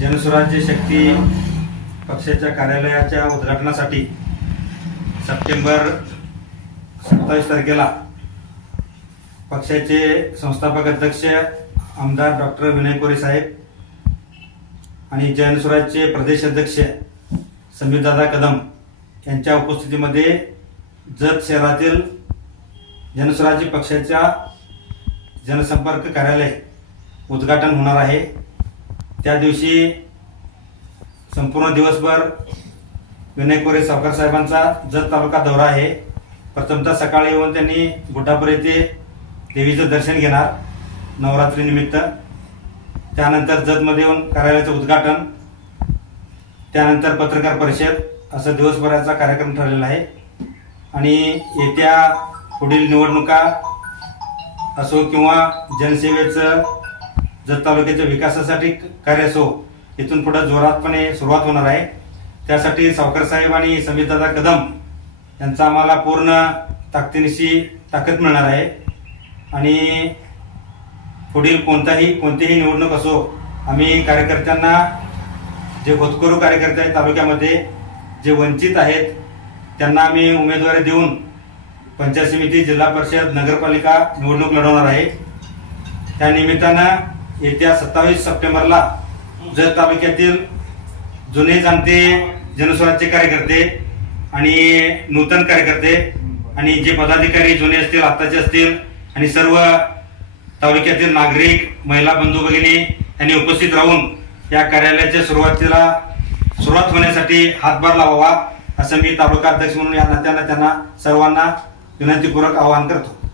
जनसुराज्य शक्ती पक्षाच्या कार्यालयाच्या उद्घाटनासाठी सप्टेंबर सत्तावीस तारखेला पक्षाचे संस्थापक अध्यक्ष आमदार डॉक्टर विनय कोरे साहेब आणि जनसुराज्यचे प्रदेश अध्यक्ष समीरदादा कदम यांच्या उपस्थितीमध्ये जत शहरातील जनस्वराज्य पक्षाच्या जनसंपर्क कार्यालय उद्घाटन होणार आहे त्या दिवशी संपूर्ण दिवसभर विनय कोरे सावकार साहेबांचा जत तालुका दौरा आहे प्रथमतः सकाळी येऊन त्यांनी गुड्डापूर येथे देवीचं दर्शन घेणार नवरात्रीनिमित्त त्यानंतर जतमध्ये येऊन कार्यालयाचं उद्घाटन त्यानंतर पत्रकार परिषद असं दिवसभराचा कार्यक्रम ठरलेला आहे आणि येत्या पुढील निवडणुका असो किंवा जनसेवेचं जत तालुक्याच्या विकासासाठी असो इथून पुढे जोरातपणे सुरुवात होणार आहे त्यासाठी सावकर साहेब आणि समीरदादा कदम यांचा आम्हाला पूर्ण ताकदीनिशी ताकद मिळणार आहे आणि पुढील कोणताही कोणतीही निवडणूक असो आम्ही कार्यकर्त्यांना जे होतकरू कार्यकर्ते आहेत तालुक्यामध्ये जे वंचित आहेत त्यांना आम्ही उमेदवारी देऊन पंचायत समिती जिल्हा परिषद नगरपालिका निवडणूक लढवणार आहे त्यानिमित्तानं येत्या सत्तावीस सप्टेंबरला जत तालुक्यातील जुने जाणते जनस्वराज्य कार्यकर्ते आणि नूतन कार्यकर्ते आणि जे पदाधिकारी जुने असतील आत्ताचे असतील आणि सर्व तालुक्यातील नागरिक महिला बंधू भगिनी यांनी उपस्थित राहून या कार्यालयाच्या सुरुवातीला सुरुवात होण्यासाठी हातभार लावावा असं मी तालुका अध्यक्ष म्हणून या नात्यानं त्यांना सर्वांना विनंतीपूर्वक आवाहन करतो